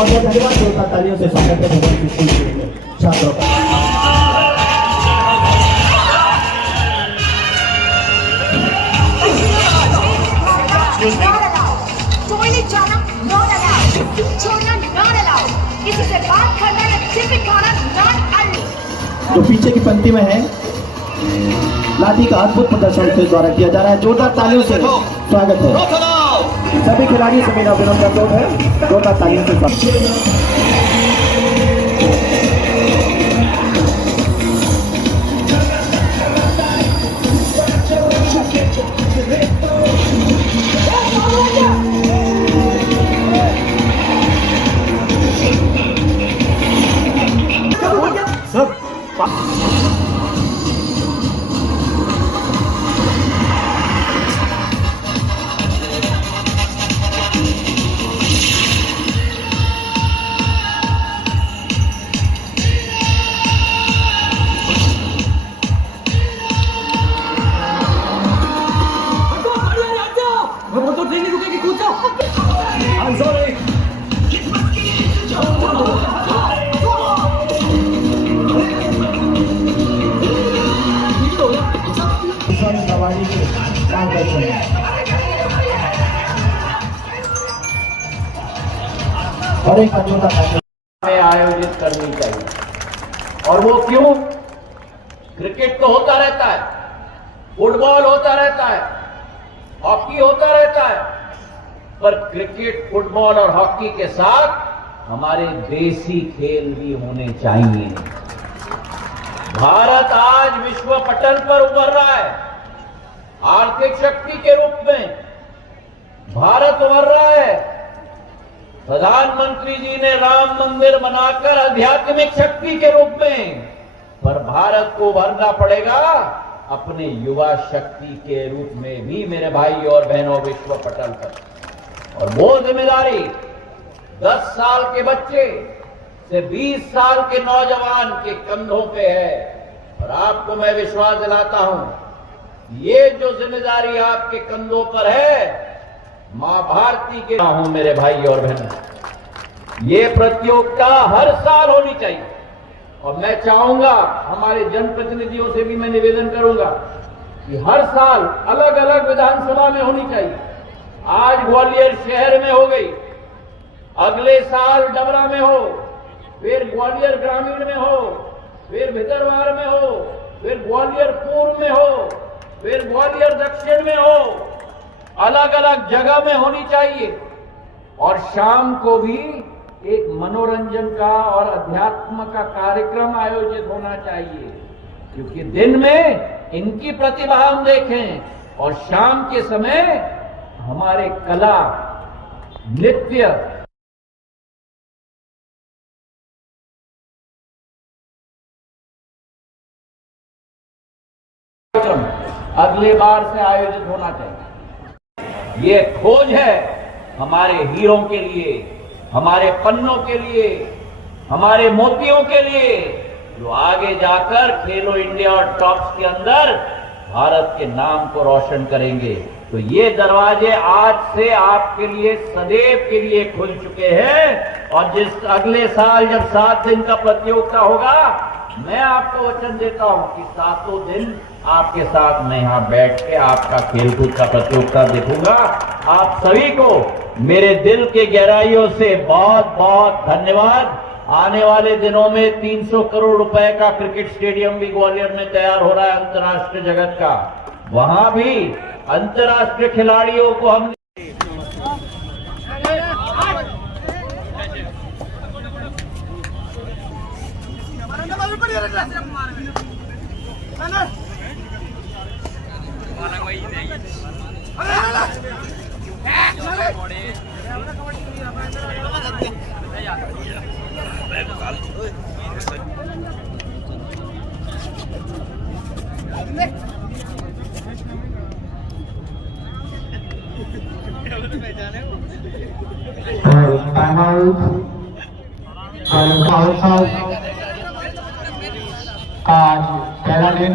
बहुत बहुत धन्यवाद। जोरदार तालियों से स्वागत है भवन स्कूल के छात्रों का। जो पीछे की पंक्ति में है, लाठी का अद्भुत प्रदर्शन उसके द्वारा किया जा रहा है। जोरदार तालियों से स्वागत है सभी खिलाड़ियों से। मेरा अभिनंदन है, जोरदार तालियों से स्वागत। और एक में आयोजित करनी चाहिए। और वो क्यों? क्रिकेट तो होता रहता है, फुटबॉल होता रहता है, हॉकी होता रहता है, पर क्रिकेट, फुटबॉल और हॉकी के साथ हमारे देसी खेल भी होने चाहिए। भारत आज विश्व पटल पर उभर रहा है, आर्थिक शक्ति के रूप में भारत उभर रहा है। प्रधानमंत्री जी ने राम मंदिर बनाकर आध्यात्मिक शक्ति के रूप में, पर भारत को उभरना पड़ेगा अपने युवा शक्ति के रूप में भी मेरे भाई और बहनों विश्व पटल पर। और वो जिम्मेदारी 10 साल के बच्चे से 20 साल के नौजवान के कंधों पे है। और आपको मैं विश्वास दिलाता हूं, ये जो जिम्मेदारी आपके कंधों पर है, मां भारती के हूं मेरे भाई और बहनों। ये प्रतियोगिता हर साल होनी चाहिए। और मैं चाहूंगा, हमारे जनप्रतिनिधियों से भी मैं निवेदन करूंगा कि हर साल अलग अलग विधानसभा में होनी चाहिए। आज ग्वालियर शहर में हो गई, अगले साल डबरा में हो, फिर ग्वालियर ग्रामीण में हो, फिर भितरवार में हो, फिर ग्वालियर पूर्व में हो, फिर ग्वालियर दक्षिण में हो। अलग अलग जगह में होनी चाहिए। और शाम को भी एक मनोरंजन का और अध्यात्म का कार्यक्रम आयोजित होना चाहिए, क्योंकि दिन में इनकी प्रतिभा हम देखें और शाम के समय हमारे कला, नृत्य, अगले बार से आयोजित होना चाहिए। ये खोज है हमारे हीरों के लिए, हमारे पन्नों के लिए, हमारे मोतियों के लिए, जो आगे जाकर खेलो इंडिया और टॉप्स के अंदर भारत के नाम को रोशन करेंगे। तो ये दरवाजे आज से आपके लिए सदैव के लिए खुल चुके हैं। और जिस अगले साल जब 7 दिन का प्रतियोगिता होगा, मैं आपको वचन देता हूं कि 7 दिन आपके साथ मैं यहां बैठ के आपका खेलकूद का प्रतियोगिता देखूंगा। आप सभी को मेरे दिल के गहराइयों से बहुत बहुत धन्यवाद। आने वाले दिनों में 300 करोड़ रुपए का क्रिकेट स्टेडियम भी ग्वालियर में तैयार हो रहा है, अंतर्राष्ट्रीय जगत का। वहां भी अंतर्राष्ट्रीय खिलाड़ियों को हम आज पहला दिन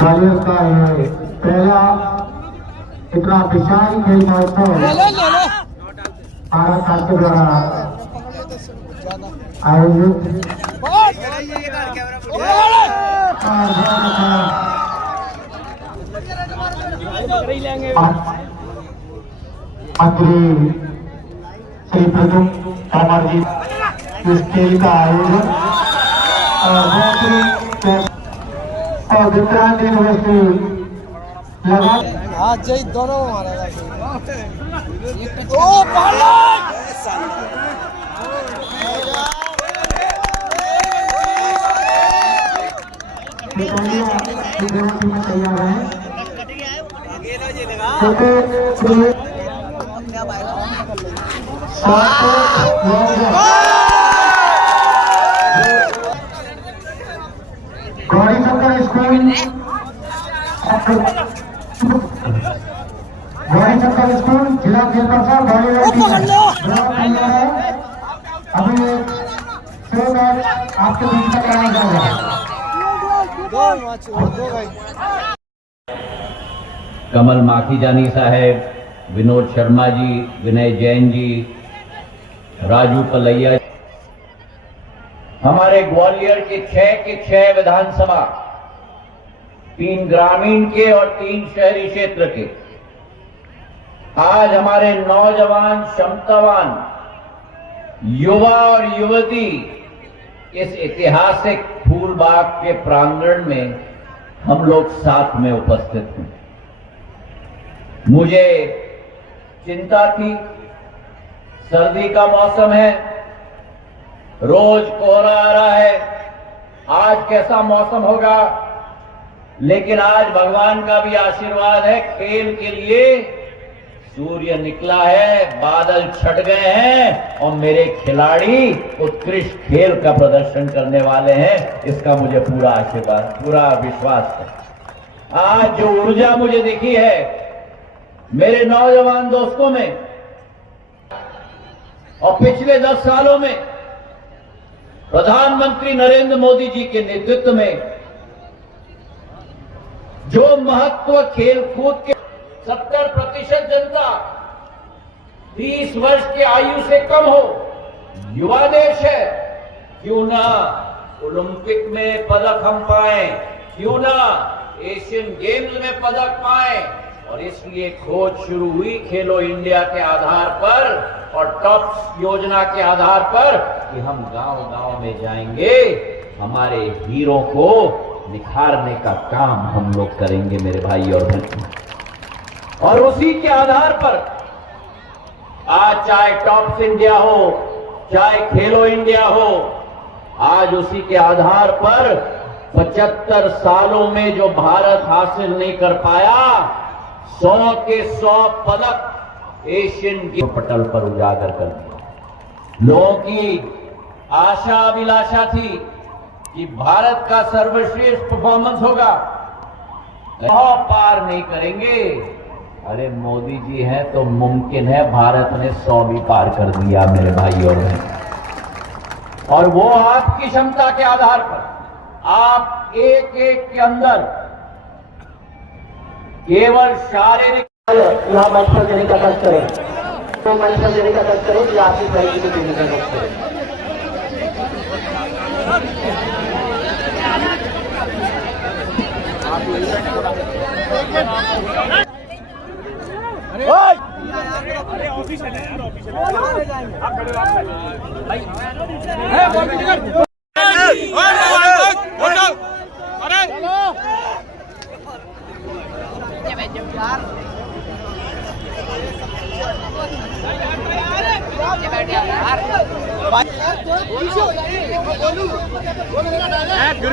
ग्वालियर का ये पहला इतना विशाल खेल महोत्सव भारत सरकार के द्वारा आयोजित मंत्री श्री प्रद्युम्न तोमर जी इस खेल का आयोजन और विक्रांत यूनिवर्सिटी लगा हाँ जय दोनों मारेगा ओ पालक में तैयार है गौरी शंकर स्कूल जिला खेल परिषद ग्वालियर है। अभी एक मैच आपके बीच में कराया जाएगा। कमल माखीजानी साहब, विनोद शर्मा जी, विनय जैन जी, राजू पलैया, हमारे ग्वालियर के 6 विधानसभा, 3 ग्रामीण के और 3 शहरी क्षेत्र के आज हमारे नौजवान क्षमतावान युवा और युवती इस ऐतिहासिक फूलबाग के प्रांगण में हम लोग साथ में उपस्थित हैं। मुझे चिंता थी, सर्दी का मौसम है, रोज कोहरा आ रहा है, आज कैसा मौसम होगा, लेकिन आज भगवान का भी आशीर्वाद है, खेल के लिए सूर्य निकला है, बादल छट गए हैं और मेरे खिलाड़ी उत्कृष्ट खेल का प्रदर्शन करने वाले हैं, इसका मुझे पूरा आशीर्वाद, पूरा विश्वास है। आज जो ऊर्जा मुझे दिखी है मेरे नौजवान दोस्तों में और पिछले 10 सालों में प्रधानमंत्री नरेंद्र मोदी जी के नेतृत्व में जो महत्व खेल कूद के 70% जनता 30 वर्ष की आयु से कम हो, युवा देश है, क्यों ना ओलंपिक में पदक हम पाए, क्यों ना एशियन गेम्स में पदक पाए, और इसलिए खोज शुरू हुई खेलो इंडिया के आधार पर और टॉप्स योजना के आधार पर कि हम गांव-गांव में जाएंगे, हमारे हीरो को निखारने का काम हम लोग करेंगे मेरे भाई और बहन। और उसी के आधार पर आज चाहे टॉप्स इंडिया हो, चाहे खेलो इंडिया हो, आज उसी के आधार पर 75 सालों में जो भारत हासिल नहीं कर पाया, 100 के 100 पदक एशियन गेम पटल पर उजागर कर दिया। लोगों की आशा अभिलाषा थी कि भारत का सर्वश्रेष्ठ परफॉर्मेंस होगा, 100 पार नहीं करेंगे। अरे मोदी जी हैं तो मुमकिन है भारत ने 100 भी पार कर दिया मेरे भाई और बहन। और वो आपकी क्षमता के आधार पर आप एक के अंदर केवल शारीरिक यहाँ मंच पर देने का कष्ट करें, तो मंच पर देने का कष्ट करें या आपकी खरीदी को देने का कष्ट करें। अरे ऑफिस है यार, ऑफिस है, आप खड़े हो भाई,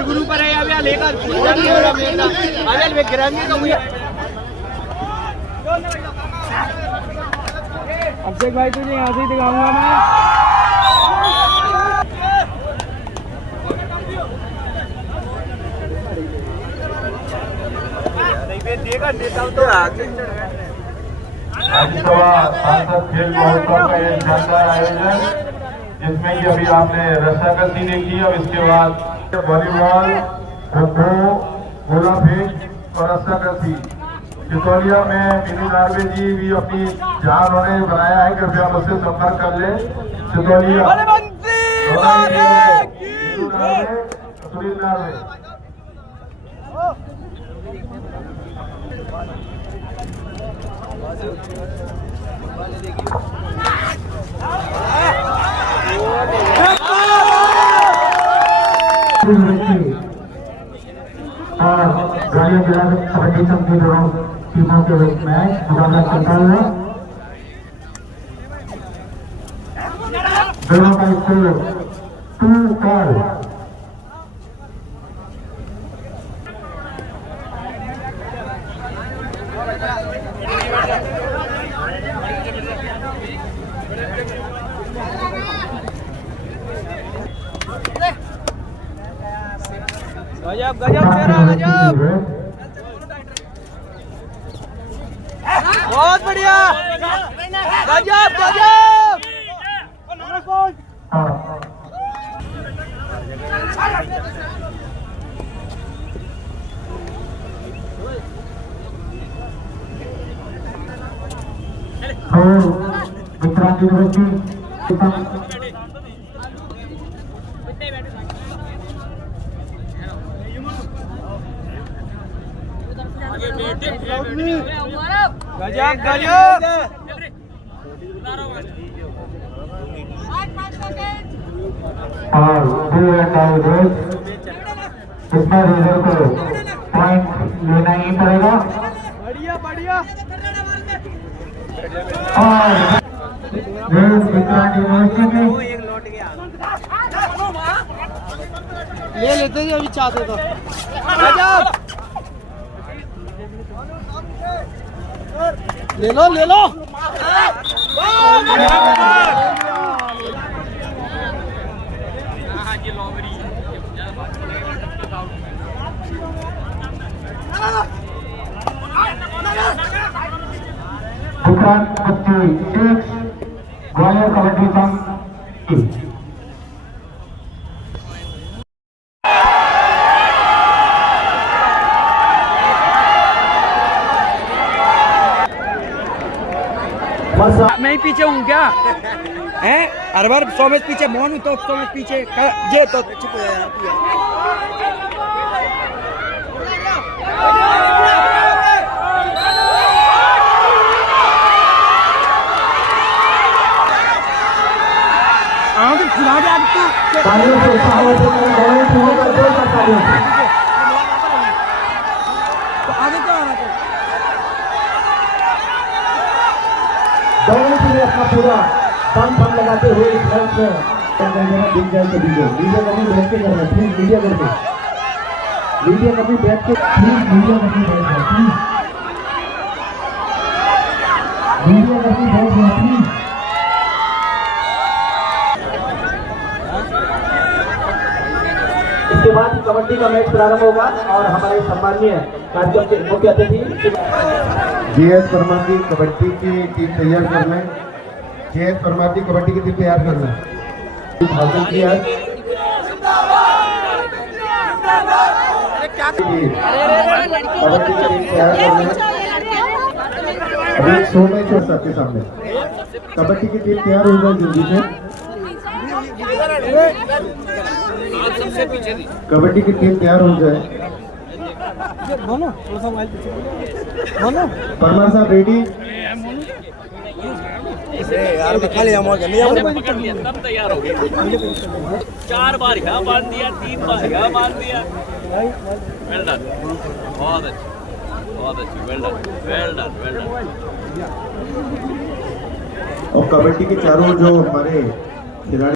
गुरु पर है अभी लेकर अभिषेक भाई तुझे यहाँ से ही दिखाऊंगा राज्यसभा सांसद खेल महोत्सव का एक शानदार आयोजन, जिसमें कि अभी आपने रस्साकशी देखी, अब इसके बाद वॉलीबॉल, खो खो, गोला फेंक और असरती चितौलिया में मीनू नार्वे जी भी अपनी जहाँ उन्होंने बनाया है, कृपया मुझसे संपर्क कर ले। चितौलिया सुनील नार्वे। और गाड़ियों के कबड्डी संघ की दोनों टीमों के मैच मुकाबला चलता हुआ, दोनों का स्कोर 2-4। गजब गजब तेरा गजब, बहुत बढ़िया, गजब गजब। विक्रांत यूनिवर्सिटी गजब गजब। और इसमें रेलर को पॉइंट लेना ही पड़ेगा। बढ़िया बढ़िया। और विक्रांत यूनिवर्सिटी ले लेते हैं अभी चाहते तो। गजब, ले लो ले लो। विक्रांत 26 ग्वालियर कबड्डी संघ। मैं ही पीछे हूँ क्या? हैं? हर बार 100 मैच पीछे मोहन हूँ तो 100 मैच पीछे ये तो चुप हो यार। खिला दे आपको। आगे क्या आना चाहिए? दोनों टीमें अपना पूरा दम लगाते हुए इस मैच में दिख जाए तो वीडियो कभी बैठ के करना, प्लीज मीडिया करके कभी बैठ के मीडिया कभी बैठ जाए, मीडिया कभी बैठ जाए। इसके बाद कबड्डी का मैच प्रारंभ होगा और हमारे सम्माननीय कार्यक्रम के मुख्य अतिथि जीएस परमार की कबड्डी की टीम तैयार करना। जीएस परमार की कबड्डी की टीम तैयार करना हासिल किया। कबड्डी की टीम तैयार करना। अभी 100 मैच हो सबके सामने। कबड्डी की टीम तैयार हो जाए जल्दी से। कबड्डी की टीम तैयार हो जाए। परमार साहब रेडी? यार दिखा लिया मौका नहीं पकड़ लिया तब तैयार हो गए। 4 बार यहाँ बांध दिया, 3 बार यहाँ बांध दिया। वेल डन, बहुत अच्छी, बहुत अच्छी, well done, well done, well done. और कबड्डी के चारों जो हमारे खिलाड़ी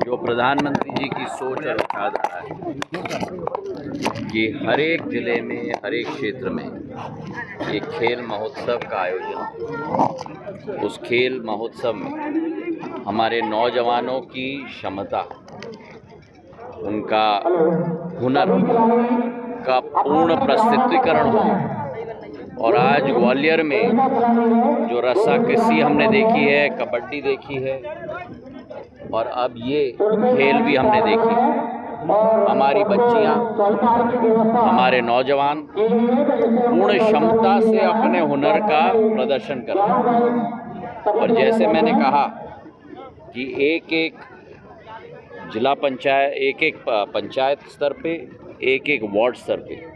जो प्रधानमंत्री जी की सोच और विचारधारा है कि हर एक जिले में, हर एक क्षेत्र में एक खेल महोत्सव का आयोजन, उस खेल महोत्सव में हमारे नौजवानों की क्षमता, उनका हुनर का पूर्ण प्रस्तुतिकरण हो। और आज ग्वालियर में जो रस्साकशी हमने देखी है, कबड्डी देखी है और अब ये खेल भी हमने देखी, हमारी बच्चियां, हमारे नौजवान पूर्ण क्षमता से अपने हुनर का प्रदर्शन कर रहे हैं। और जैसे मैंने कहा कि एक एक जिला पंचायत, एक एक पंचायत स्तर पे, एक एक वार्ड स्तर पे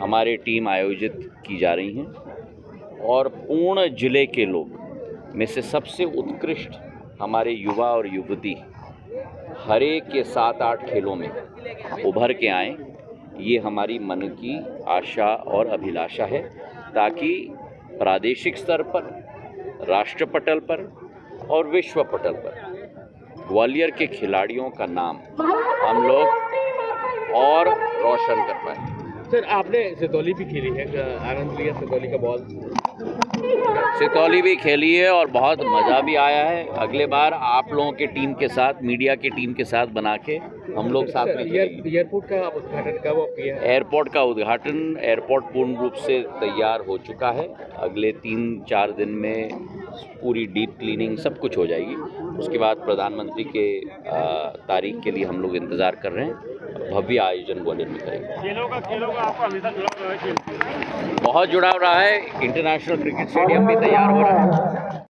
हमारी टीम आयोजित की जा रही हैं और पूर्ण जिले के लोग में से सबसे उत्कृष्ट हमारे युवा और युवती हर एक के 7-8 खेलों में उभर के आएँ, ये हमारी मन की आशा और अभिलाषा है, ताकि प्रादेशिक स्तर पर, राष्ट्र पटल पर और विश्व पटल पर ग्वालियर के खिलाड़ियों का नाम हम लोग और रोशन कर पाए। सर, आपने सितौली भी खेली है, आनंद लिया सितौली का बॉल? सितौली भी खेली है और बहुत मज़ा भी आया है। अगले बार आप लोगों के टीम के साथ, मीडिया की टीम के साथ बना के हम लोग साथ में खेलेंगे। एयरपोर्ट का उद्घाटन कब किया है? एयरपोर्ट का उद्घाटन, एयरपोर्ट पूर्ण रूप से तैयार हो चुका है। अगले 3-4 दिन में पूरी डीप क्लीनिंग सब कुछ हो जाएगी। उसके बाद प्रधानमंत्री के तारीख के लिए हम लोग इंतज़ार कर रहे हैं। भव्य आयोजन ग्वालियर में करेंगे। खेलों का आपका हमेशा जुड़ा हुआ है खेल? बहुत जुड़ाव रहा है। इंटरनेशनल क्रिकेट स्टेडियम भी तैयार हो रहा है।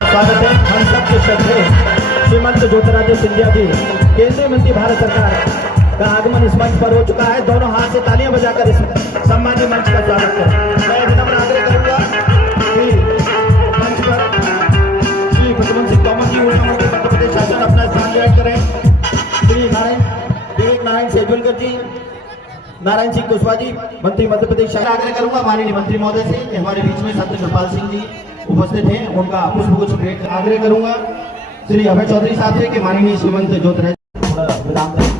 स्वागत है हम सबके श्रद्धेय श्रीमंत ज्योतिरादित्य सिंधिया जी, केंद्रीय मंत्री भारत सरकार का आगमन इस मंच पर हो चुका है। दोनों हाथ से तालियां बजाकर इस सम्मानित मंच का स्वागत करें। मैं विनम्र आग्रह करूंगा कि मंच पर श्री भगवंत सिंह तोमर जी मध्य प्रदेश शासन अपना स्थान ग्रहण करें। श्री विवेक नारायण सेजवलकर जी, नारायण सिंह कुशवाहा जी, मंत्री मध्य प्रदेश शासन। आग्रह करूंगा माननीय मंत्री महोदय से कि हमारे बीच में सत्य कृपाल सिंह जी उपस्थित हैं, उनका पुष्पगुच्छ भेंट आग्रह करूंगा श्री अभय चौधरी साहब से कि माननीय श्रीमंत ज्योतिरादित्य विराम करें।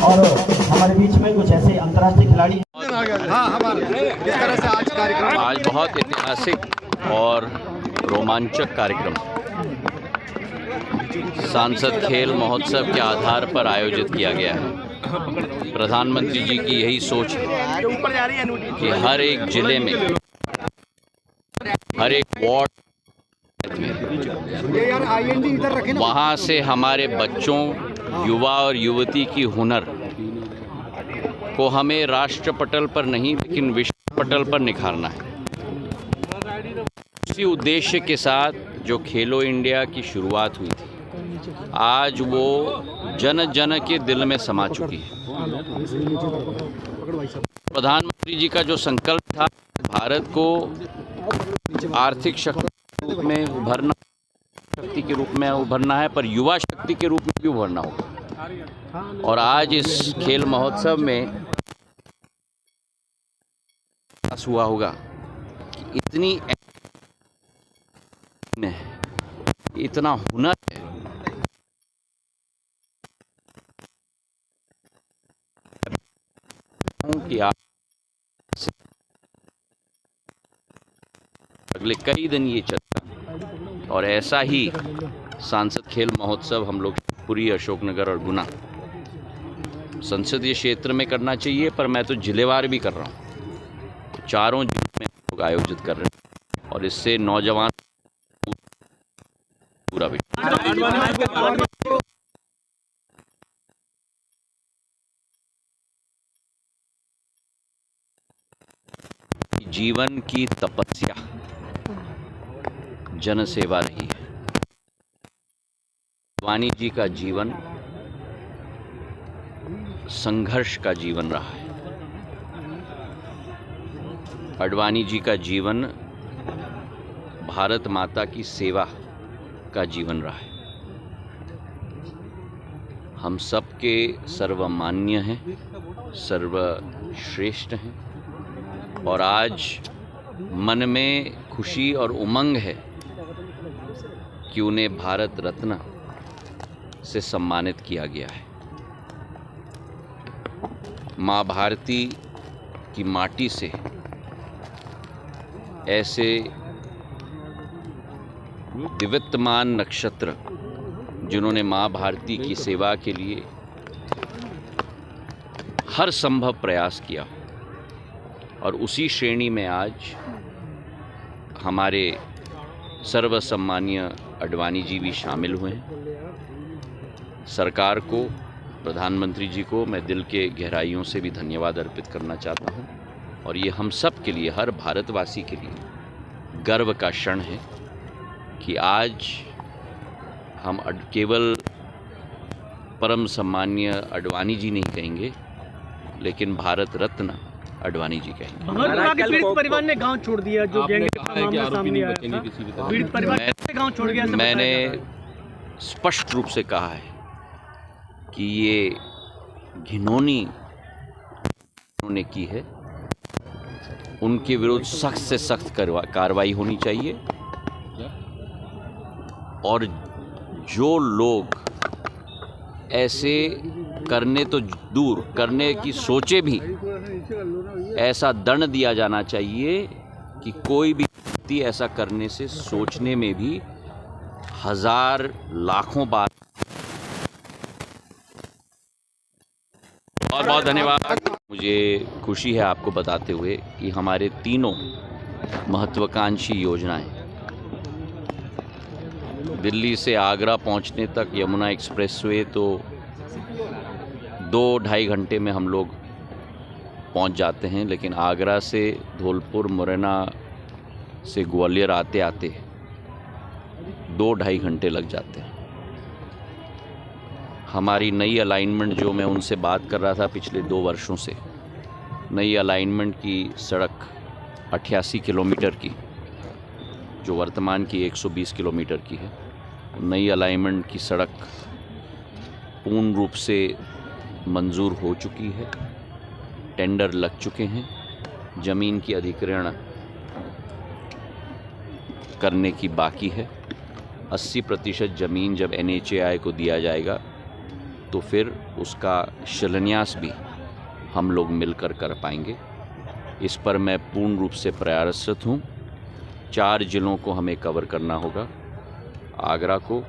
और हमारे बीच में कुछ ऐसे अंतर्राष्ट्रीय खिलाड़ी आज बहुत ऐतिहासिक और रोमांचक कार्यक्रम सांसद खेल महोत्सव के आधार पर आयोजित किया गया है। प्रधानमंत्री जी की यही सोच है कि हर एक जिले में, हर एक वार्ड में वहाँ से हमारे बच्चों, युवा और युवती की हुनर को हमें राष्ट्र पटल पर नहीं लेकिन विश्व पटल पर निखारना है। उसी उद्देश्य के साथ जो खेलो इंडिया की शुरुआत हुई थी, आज वो जन जन के दिल में समा चुकी है। प्रधानमंत्री जी का जो संकल्प था, भारत को आर्थिक शक्ति के रूप में उभरना, शक्ति के रूप में उभरना है, पर युवा शक्ति के रूप में भी उभरना होगा। और आज इस खेल महोत्सव में हुआ होगा कि इतना हुनर है कि आप अगले कई दिन ये चलता। और ऐसा ही सांसद खेल महोत्सव हम लोग शिवपुरी, अशोकनगर और गुना संसदीय क्षेत्र में करना चाहिए, पर मैं तो जिलेवार भी कर रहा हूँ। चारों जिलों में लोग आयोजित कर रहे हैं और इससे नौजवान पूरा जीवन की तपस्या जनसेवा रही है। अडवाणी जी का जीवन संघर्ष का जीवन रहा है। अडवाणी जी का जीवन भारत माता की सेवा का जीवन रहा है। हम सबके सर्वमान्य हैं, सर्वश्रेष्ठ हैं और आज मन में खुशी और उमंग है कि उन्हें भारत रत्न से सम्मानित किया गया है। माँ भारती की माटी से ऐसे दिव्यमान नक्षत्र जिन्होंने माँ भारती की सेवा के लिए हर संभव प्रयास किया, और उसी श्रेणी में आज हमारे सर्वसम्मानीय अडवाणी जी भी शामिल हुए हैं। सरकार को, प्रधानमंत्री जी को मैं दिल के गहराइयों से भी धन्यवाद अर्पित करना चाहता हूं, और ये हम सब के लिए, हर भारतवासी के लिए गर्व का क्षण है कि आज हम केवल परम सम्मानीय अडवाणी जी नहीं कहेंगे, लेकिन भारत रत्न अडवाणी जी कहेंगे। पीड़ित परिवार ने गांव छोड़ दिया, जो गैंग का मामला सामने आया था। पीड़ित परिवार ने गांव छोड़ गया। मैंने स्पष्ट रूप से कहा है कि ये घिनौनी उन्होंने की है, उनके विरुद्ध सख्त से सख्त कार्रवाई होनी चाहिए, और जो लोग ऐसे करने तो दूर करने की सोचे भी, ऐसा दंड दिया जाना चाहिए कि कोई भी व्यक्ति ऐसा करने से सोचने में भी हजार लाखों बार। बहुत बहुत धन्यवाद। मुझे खुशी है आपको बताते हुए कि हमारे तीनों महत्वाकांक्षी योजनाएं दिल्ली से आगरा पहुंचने तक यमुना एक्सप्रेसवे तो 2-2.5 घंटे में हम लोग पहुंच जाते हैं, लेकिन आगरा से धौलपुर, मुरैना से ग्वालियर आते आते 2-2.5 घंटे लग जाते हैं। हमारी नई अलाइनमेंट, जो मैं उनसे बात कर रहा था पिछले 2 वर्षों से, नई अलाइनमेंट की सड़क 88 किलोमीटर की, जो वर्तमान की 120 किलोमीटर की है, नई अलाइनमेंट की सड़क पूर्ण रूप से मंजूर हो चुकी है, टेंडर लग चुके हैं, ज़मीन की अधिग्रहण करने की बाकी है। 80% ज़मीन जब NHAI को दिया जाएगा तो फिर उसका शिलान्यास भी हम लोग मिलकर कर पाएंगे। इस पर मैं पूर्ण रूप से प्रयासरत हूँ। 4 जिलों को हमें कवर करना होगा, आगरा को,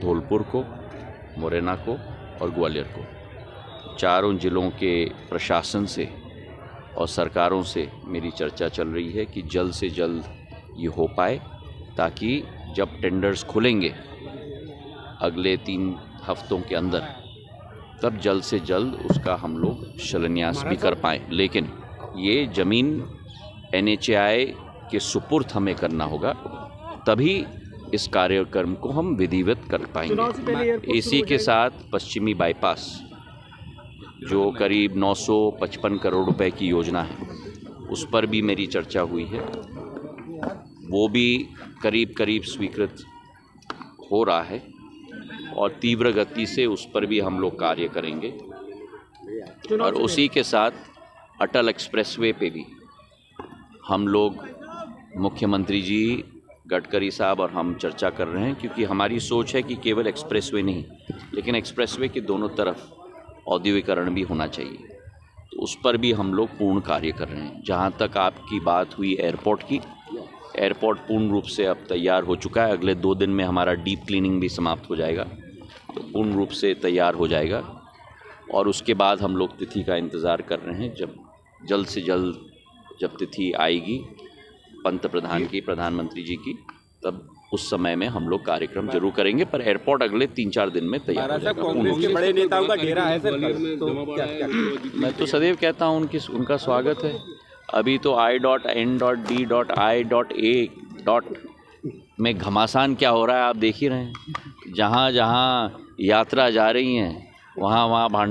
धौलपुर को, मुरैना को और ग्वालियर को। चारों जिलों के प्रशासन से और सरकारों से मेरी चर्चा चल रही है कि जल्द से जल्द ये हो पाए, ताकि जब टेंडर्स खुलेंगे अगले 3 हफ्तों के अंदर, तब जल्द से जल्द उसका हम लोग शिलान्यास भी कर पाएँ। लेकिन ये ज़मीन NHAI के सुपुर्द हमें करना होगा, तभी इस कार्यक्रम को हम विधिवत कर पाएंगे। इसी के साथ पश्चिमी बाईपास, जो करीब 955 करोड़ रुपए की योजना है, उस पर भी मेरी चर्चा हुई है। वो भी करीब करीब स्वीकृत हो रहा है और तीव्र गति से उस पर भी हम लोग कार्य करेंगे। और उसी के साथ अटल एक्सप्रेसवे पे भी हम लोग, मुख्यमंत्री जी, गडकरी साहब और हम चर्चा कर रहे हैं, क्योंकि हमारी सोच है कि केवल एक्सप्रेसवे नहीं, लेकिन एक्सप्रेसवे के दोनों तरफ औद्योगिकरण भी होना चाहिए। तो उस पर भी हम लोग पूर्ण कार्य कर रहे हैं। जहाँ तक आपकी बात हुई एयरपोर्ट की, एयरपोर्ट पूर्ण रूप से अब तैयार हो चुका है। अगले 2 दिन में हमारा डीप क्लीनिंग भी समाप्त हो जाएगा, तो पूर्ण रूप से तैयार हो जाएगा। और उसके बाद हम लोग तिथि का इंतज़ार कर रहे हैं। जब जल्द से जल्द जब तिथि आएगी पंत प्रधान की, प्रधानमंत्री जी की, तब उस समय में हम लोग कार्यक्रम जरूर करेंगे। पर एयरपोर्ट अगले 3-4 दिन में तैयार हो जाएगा। कांग्रेस के बड़े नेताओं का घेरा है सर, तो मैं तो सदैव कहता हूँ उनका स्वागत है। अभी तो I.N.D.I.A. में घमासान क्या हो रहा है आप देख ही रहे हैं। जहाँ जहाँ यात्रा जा रही हैं वहाँ भांडा